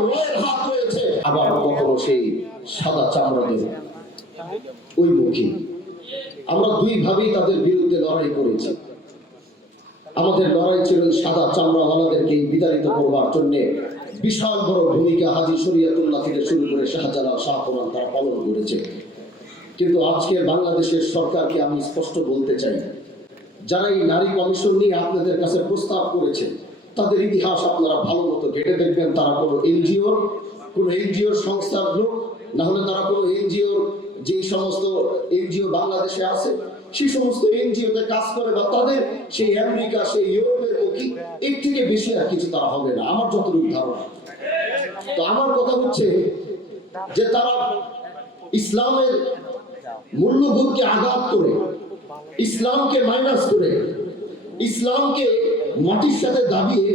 রয়ের হাত রয়েছে। আবার কখনো সেই সাদা চামড়াদের ওই মুখী। আমরা দুই ভাবেই তাদের বিরুদ্ধে লড়াই করেছি। আমাদের লড়াই ছিল সাদা চামড়াওয়ালাদেরকে বিতাড়িত করবার জন্য বিশাল বড় ভূমিকা হাজি শরিয়াতুল্লাহ থেকে শুরু করে শাহজালাল শাহপুরান তারা পালন করেছে। কিন্তু আজকে বাংলাদেশের সরকারকে আমি স্পষ্ট বলতে চাই, যারা এই নারী কমিশন নিয়ে আপনাদের কাছে প্রস্তাব করেছে তাদের ইতিহাস আপনারা ভালো মতো ঘেটে দেখবেন, তারা কোনো এনজিওর কোনো এনজিওর সংস্থার লোক না হলে তারা কোনো এনজিওর যে সমস্ত এনজিও বাংলাদেশে আছে, সেই সমস্ত এনজিওতে কাজ করে বা তাদের সেই আমেরিকা, সেই ইউরোপের মুখী এর থেকে বেশি আর কিছু তারা হবে না, আমার যতটুকু ধারণা। তো আমার কথা হচ্ছে যে তারা ইসলামের মূল্যবোধকে আঘাত করে, ইসলামকে মাইনাস করে, ইসলামকে মাটির সাথে দাবিয়ে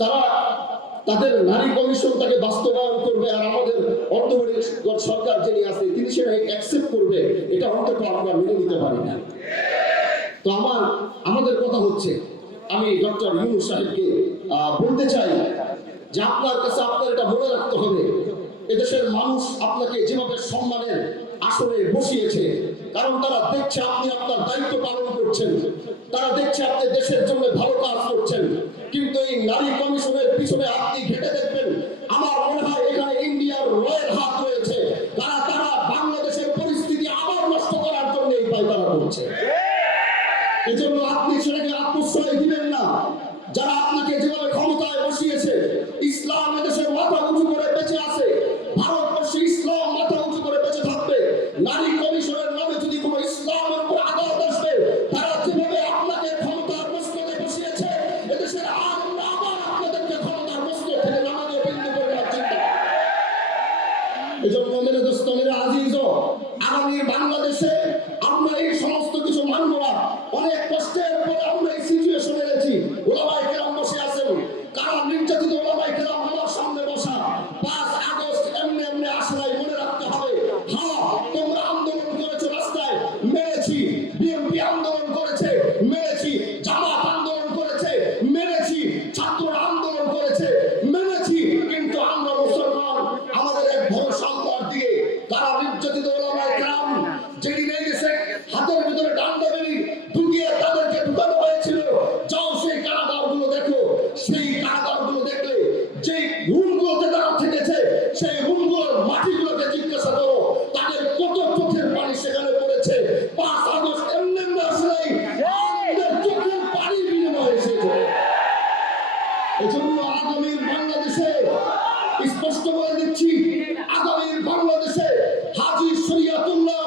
তারা তাদের নারী কমিশন তাকে বাস্তবায়ন করবে আর আমাদের অর্থনৈতিক সরকার যিনি আছে, তিনি সেটা অ্যাকসেপ্ট করবে। এটা অন্তত আমরা মেনে নিতে পারি না। তো আমার, আমাদের কথা হচ্ছে, আমি ডক্টর ইউনুস সাহেবকে বলতে চাই যে আপনার কাছে আপনার এটা মনে রাখতে হবে, এদেশের মানুষ আপনাকে যেভাবে সম্মানের আসনে বসিয়েছে, কারণ তারা দেখছে আপনি আপনার দায়িত্ব পালন করছেন। তারা দেখছে আপনি দেশের জন্য ভালো কাজ করছেন, কিন্তু এই নারী কমিশনের পিছনে আপনি ঘেটে দেখবেন, আমার মনে হয় এখানে ইন্ডিয়ার রয়ের হাত রয়েছে। তারা তারা বাংলাদেশের পরিস্থিতি আবার নষ্ট করার জন্য এই পায়তারা করছে। এজন্য আপনি সেটাকে আত্মশ্রয় আগামী বাংলাদেশে আমরা এই সমস্ত কিছু মানব না। অনেক কষ্টের পরে আমরা এই সিচুয়েশনে এনেছি ওলামাই কেরাম বসে আছেন। কারা নির্যাতিত ওলামাই কেরাম আমার সামনে বসা? পাঁচ আগস্ট এমনি এমনি আসে মনে রাখতে হবে। হ্যাঁ তোমরা আন্দোলন করেছ রাস্তায়। মেরেছি। বিএনপি আন্দোলন করেছে। মেরেছি। জামাত আন্দোলন করেছে। মেরেছি। ছাত্ররা আন্দোলন করেছে। মেরেছি। কিন্তু আমরা মুসলমান। আমাদের এক ভরসা দিকে। তারা নির্যাতিত ওলামায়ে সেই কারাগারগুলো দেখলে যে রুমগুলোতে তারা থেকেছে, সেই রুমগুলোর মাটিগুলোকে জিজ্ঞাসা করো, তাদের কত চোখের পানি সেখানে পড়েছে? পাঁচ আগস্ট এমনি এমনি আসে চোখের পানি বিনিময় এসেছে এজন্য আগামীর বাংলাদেশে, স্পষ্ট বলে দিচ্ছি, আগামীর বাংলাদেশে হাজি শরিয়াতুল্লাহ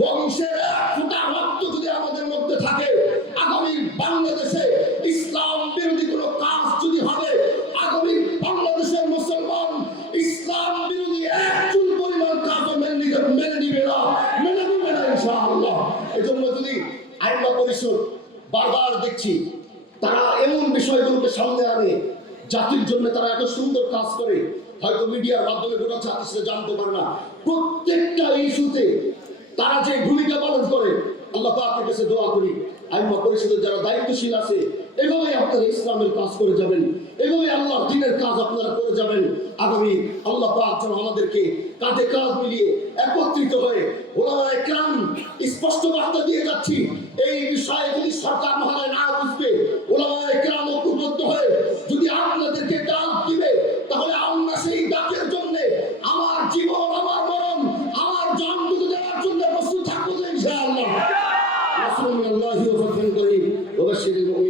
বংশের এক ফোঁটা রক্ত যদি আমাদের মধ্যে থাকে, আগামীর বাংলাদেশে ইসলাম বিরোধী পরিষদ বারবার দেখছি। তারা এমন বিষয়গুলোকে সামনে আনে, জাতির জন্য তারা এত সুন্দর কাজ করে। হয়তো মিডিয়ার মাধ্যমে গোটা ছাত্রীরা জানতে পারে না। প্রত্যেকটা ইস্যুতে তারা যে ভূমিকা পালন করে, আল্লাহ আপনার কাছে দোয়া করি। আইমা পরিষদের যারা দায়িত্বশীল আছে এভাবেই আপনারা ইসলামের কাজ করে যাবেন, এভাবে আল্লাহ দিনের কাজ আপনারা করে যাবেন। আগামী আল্লাহ পাক যেন আমাদেরকে কাঁধে কাঁধ মিলিয়ে একত্রিত হয়ে ওলামা একরাম স্পষ্ট বার্তা দিয়ে যাচ্ছি, এই বিষয়ে যদি সরকার মহোদয় না বুঝবে ওলামা একরাম ঐক্যবদ্ধ হয়ে যদি আপনাদেরকে ডাক দিবে, তাহলে আমরা সেই ডাকের জন্য আমার জীবন, আমার মরণ, আমার জান দেওয়ার জন্য প্রস্তুত থাকব ইনশাআল্লাহ। রাসূলুল্লাহি ওয়া করিম বাশশিরিল মুমিনিন